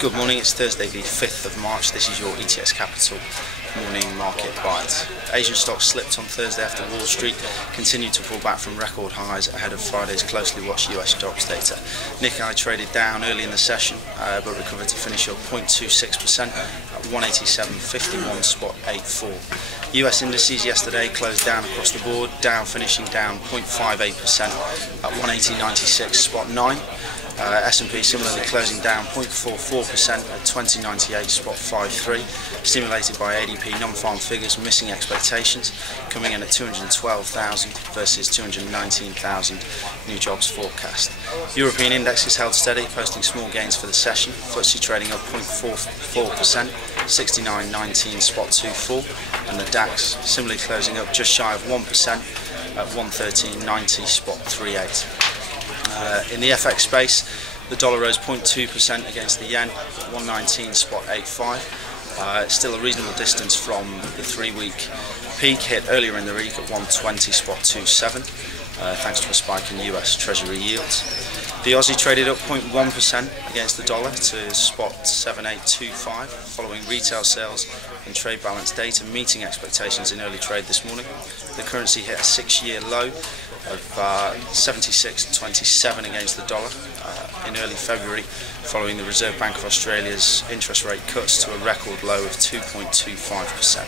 Good morning, it's Thursday the 5th of March. This is your ETS Capital morning market bite. Asian stocks slipped on Thursday after Wall Street continued to pull back from record highs ahead of Friday's closely watched US jobs data. Nikkei traded down early in the session but recovered to finish up 0.26% at 187.51 spot 84. US indices yesterday closed down across the board, Dow finishing down 0.58% at 180.96 spot 9. S&P similarly closing down 0.44% at 2098 spot 53, stimulated by ADP non-farm figures missing expectations, coming in at 212,000 versus 219,000 new jobs forecast. European indexes held steady, posting small gains for the session. FTSE trading up 0.44%, 69.19 spot 24, and the DAX similarly closing up just shy of 1% at 113.90 spot 38. In the FX space, the dollar rose 0.2% against the yen at 119 spot 85. Still a reasonable distance from the 3-week peak hit earlier in the week at 120 spot 27, thanks to a spike in US Treasury yields. The Aussie traded up 0.1% against the dollar to spot 7825 following retail sales and trade balance data meeting expectations in early trade this morning. The currency hit a 6-year low of 76.27 against the dollar in early February, following the Reserve Bank of Australia's interest rate cuts to a record low of 2.25%.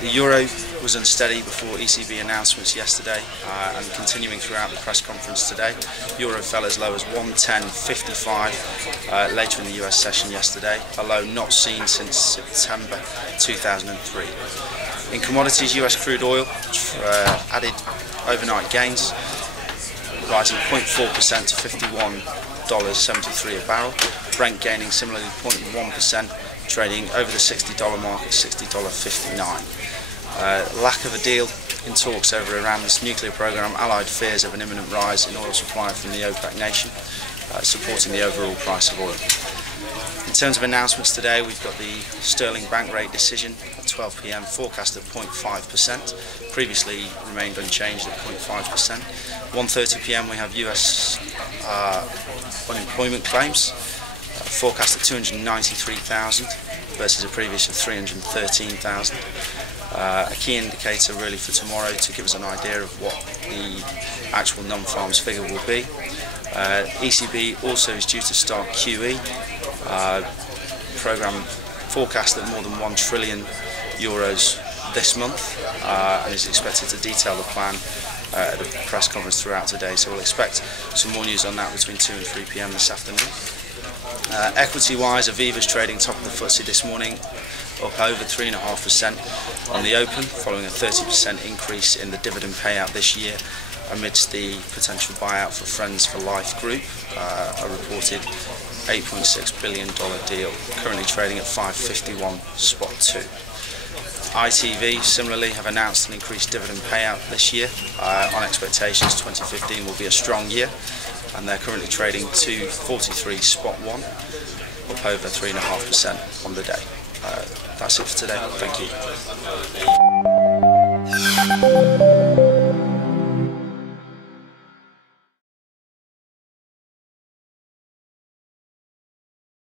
The euro was unsteady before ECB announcements yesterday and continuing throughout the press conference today. Euro fell as low as 110.55 later in the US session yesterday, a low not seen since September 2003. In commodities, US crude oil added overnight gains, rising 0.4% to $51.73 a barrel. Brent gaining similarly 0.1%, trading over the $60 mark at $60.59. Lack of a deal in talks over Iran's nuclear program allied fears of an imminent rise in oil supply from the OPEC nation, supporting the overall price of oil. In terms of announcements today, we've got the sterling bank rate decision at 12 p.m, forecast at 0.5%, previously remained unchanged at 0.5%. 1:30 p.m. we have US unemployment claims, forecast at 293,000 versus a previous of 313,000. A key indicator really for tomorrow to give us an idea of what the actual non-farms figure will be. ECB also is due to start QE program forecast at more than €1 trillion this month, and is expected to detail the plan at a press conference throughout today, so we'll expect some more news on that between 2 and 3 p.m. this afternoon. Equity-wise, Aviva's trading top of the FTSE this morning, up over 3.5% on the open, following a 30% increase in the dividend payout this year amidst the potential buyout for Friends for Life Group, a reported $8.6 billion deal, currently trading at 551 spot 2. ITV similarly have announced an increased dividend payout this year on expectations 2015 will be a strong year, and they're currently trading to 43 spot 1, up over 3.5% on the day. That's it for today. Thank you.